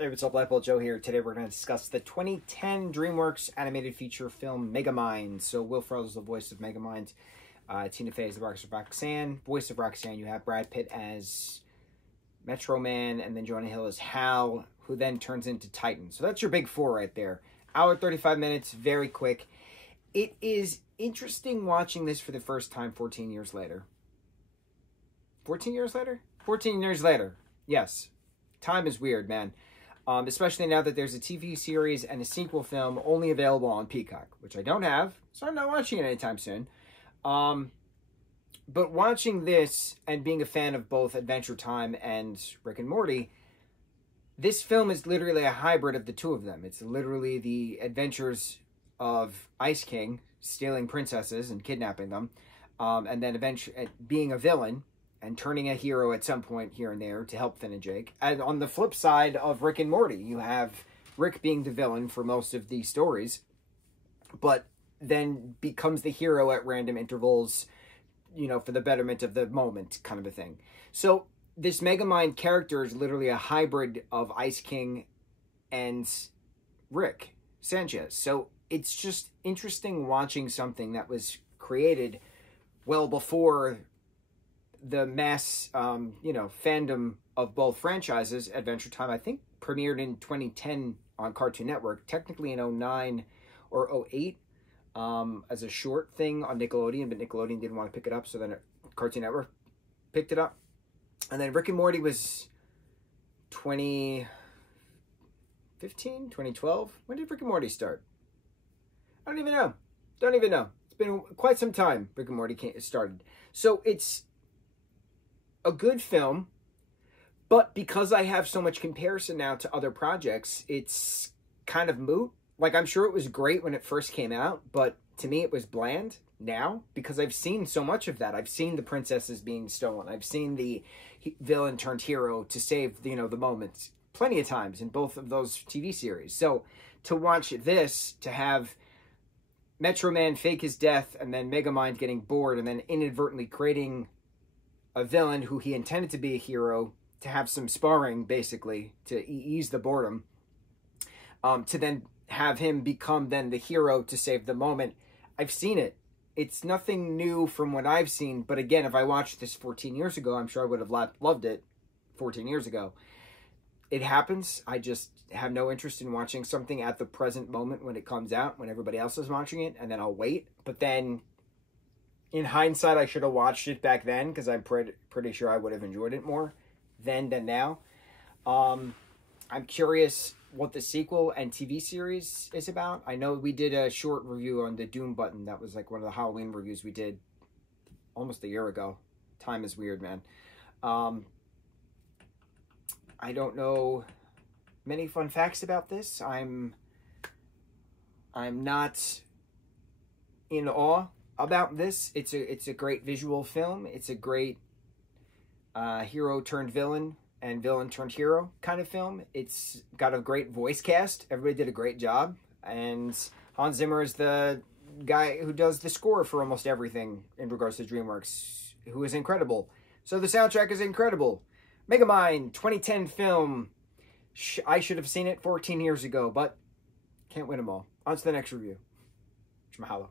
Hey, what's up, lightboltjoe here. Today we're going to discuss the 2010 DreamWorks animated feature film Megamind. So Will Ferrell's the voice of Megamind. Tina Fey is the voice of Roxanne. You have Brad Pitt as Metro Man, and then Jonah Hill as Hal, who then turns into Titan. So that's your big four right there. Hour 35 minutes, very quick. It is interesting watching this for the first time 14 years later. 14 years later? 14 years later. Yes. Time is weird, man. Especially now that there's a TV series and a sequel film only available on Peacock, which I don't have, so I'm not watching it anytime soon. But watching this and being a fan of both Adventure Time and Rick and Morty, this film is literally a hybrid of the two of them. It's literally the adventures of Ice King stealing princesses and kidnapping them, and then eventually being a villain and turning a hero at some point here and there to help Finn and Jake. And on the flip side of Rick and Morty, you have Rick being the villain for most of these stories, but then becomes the hero at random intervals, you know, for the betterment of the moment, kind of a thing. So this Megamind character is literally a hybrid of Ice King and Rick Sanchez. So it's just interesting watching something that was created well before the mass, fandom of both franchises. Adventure Time, I think, premiered in 2010 on Cartoon Network, technically in 2009 or 2008 as a short thing on Nickelodeon, but Nickelodeon didn't want to pick it up, so then Cartoon Network picked it up. And then Rick and Morty was 2015, 2012? When did Rick and Morty start? I don't even know. It's been quite some time Rick and Morty started. So it's a good film, but because I have so much comparison now to other projects, it's kind of moot. Like, I'm sure it was great when it first came out, but to me it was bland now because I've seen so much of that. I've seen the princesses being stolen. I've seen the villain turned hero to save, the moment plenty of times in both of those TV series. So to watch this, to have Metro Man fake his death and then Megamind getting bored and then inadvertently creating a villain who he intended to be a hero, to have some sparring, basically, to ease the boredom, to then have him become then the hero to save the moment. I've seen it. It's nothing new from what I've seen, but again, if I watched this 14 years ago, I'm sure I would have loved it 14 years ago. It happens. I just have no interest in watching something at the present moment when it comes out, when everybody else is watching it, and then I'll wait. But then in hindsight, I should have watched it back then because I'm pretty sure I would have enjoyed it more then than now. I'm curious what the sequel and TV series is about. I know we did a short review on the Doom Button. That was like one of the Halloween reviews we did almost a year ago. Time is weird, man. I don't know many fun facts about this. I'm not in awe about this. It's a great visual film. It's a great hero turned villain and villain turned hero kind of film. It's got a great voice cast. Everybody did a great job, and Hans Zimmer is the guy who does the score for almost everything in regards to DreamWorks, who is incredible. So the soundtrack is incredible. Megamind, 2010 film. I should have seen it 14 years ago, but can't win them all. On to the next review. Mahalo.